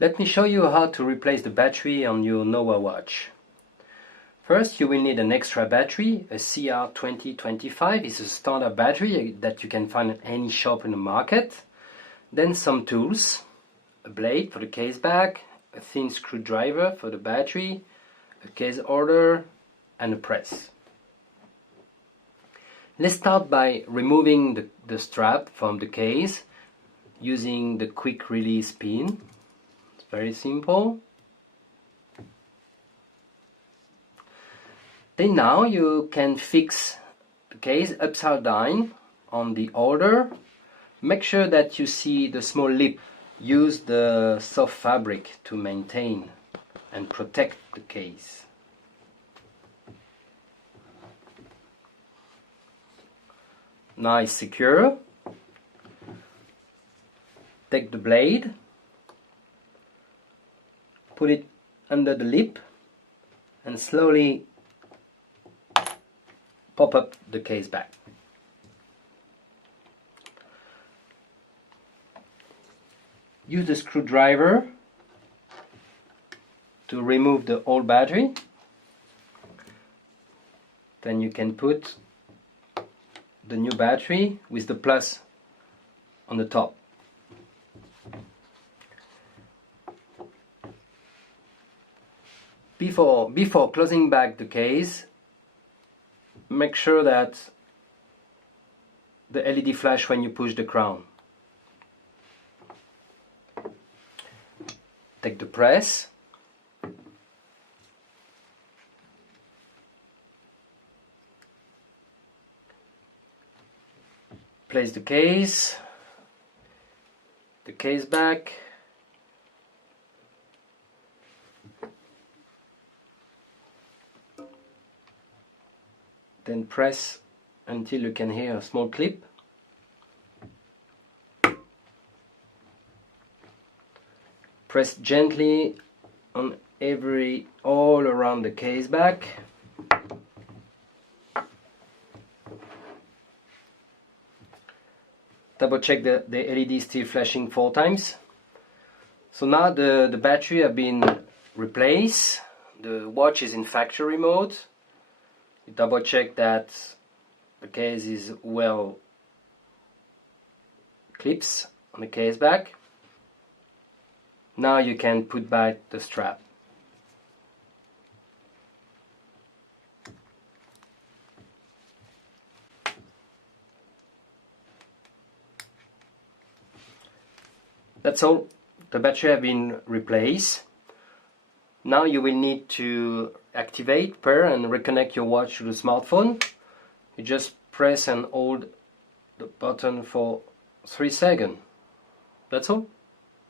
Let me show you how to replace the battery on your Nowa watch. First, you will need an extra battery. A CR2025 is a standard battery that you can find at any shop in the market. Then some tools, a blade for the case back, a thin screwdriver for the battery, a case holder and a press. Let's start by removing the strap from the case using the quick release pin. It's very simple. Then now you can fix the case upside down on the holder. Make sure that you see the small lip. Use the soft fabric to maintain and protect the case. Nice, secure. Take the blade, put it under the lip and slowly pop up the case back. Use the screwdriver to remove the old battery. Then you can put the new battery with the plus on the top. Before closing back the case, make sure that the LED flash when you push the crown. Take the press, place the case back, then press until you can hear a small clip. Press gently on all around the case back. Double check the LED is still flashing 4 times. So now the battery have been replaced. The watch is in factory mode. You double check that the case is well clips on the case back. Now you can put back the strap. That's all. The battery has been replaced. Now you will need to activate, pair and reconnect your watch to the smartphone. You just press and hold the button for 3 seconds. That's all.